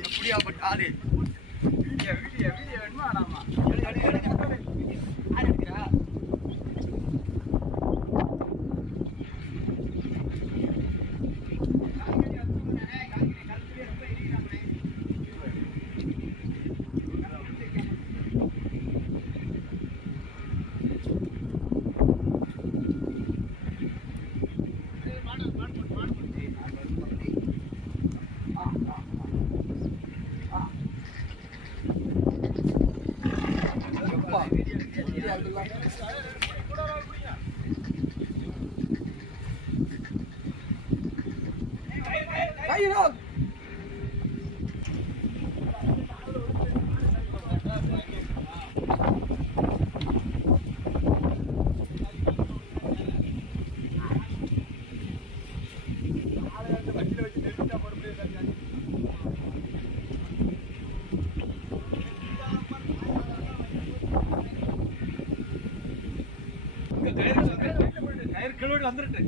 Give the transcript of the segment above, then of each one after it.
எப்படியா பட்டாலே வீடியோ வேணுமா வேணாமா? வந்துட்டு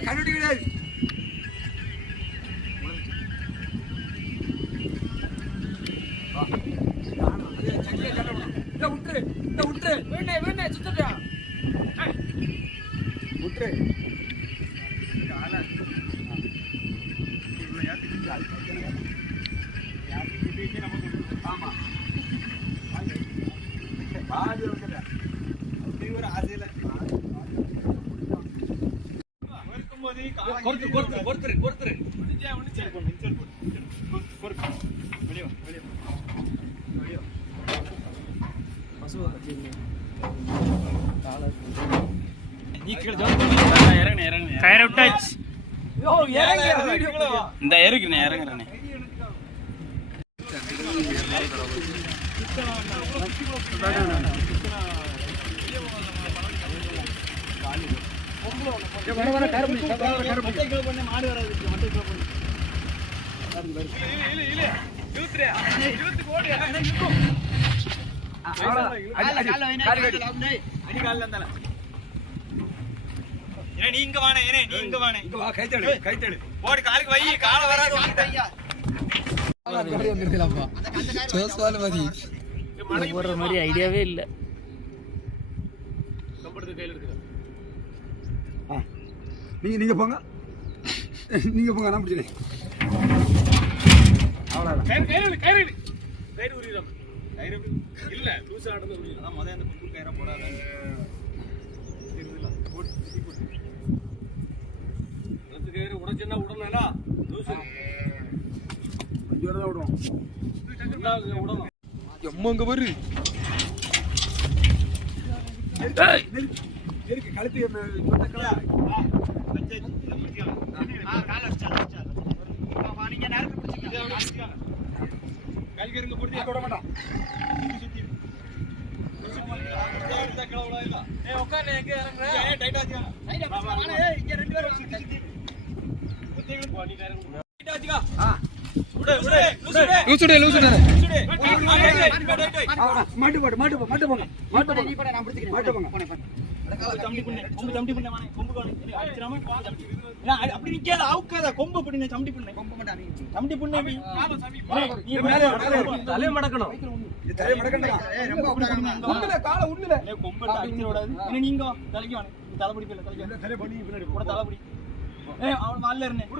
கண்டுபிடி கிடையாது. ஆமா இந்த இறங்குறேன் இறங்குறேன் நீங்க வானே நீங்க வானே கைத்தடு கைத்தடு போடு காலுக்கு வை கால வராது போடுற மாதிரி ஐடியாவே இல்ல. நீங்க போங்க நீங்க போங்க நான் பிடிச்சிட்டேன். இல்ல லூசா நடந்து அதான் முதல்ல அந்த குண்டு கயிறா போடாத கயிறு உடச்சுன்னா உடனேடா லூசு கொஞ்சம் விடுவோம் விடணும் எம்மங்க வரு இருக்கு கழுத்து நீங்க நேரத்துக்கு பிடிச்சிக்க கல்கருங்க போட்டு விட மாட்டான் உட்காரு எங்க இறங்குற டைட்டா இங்க ரெண்டு பேரும் அப்படி நிக்காத அவுக்காத கொம்பு பிடிங்க சம்பி புண்ணை சம்பி புண்ணை தலை மடக்கணும் தலை மடக்கணும் கால உண்ணுல கொம்பு அடிச்சு விடாது நீங்க தலைக்கு வாங்க தலைப்படி தலைப்படி பின்னாடி தலை பிடி அவன் மால்ல இருந்தேன்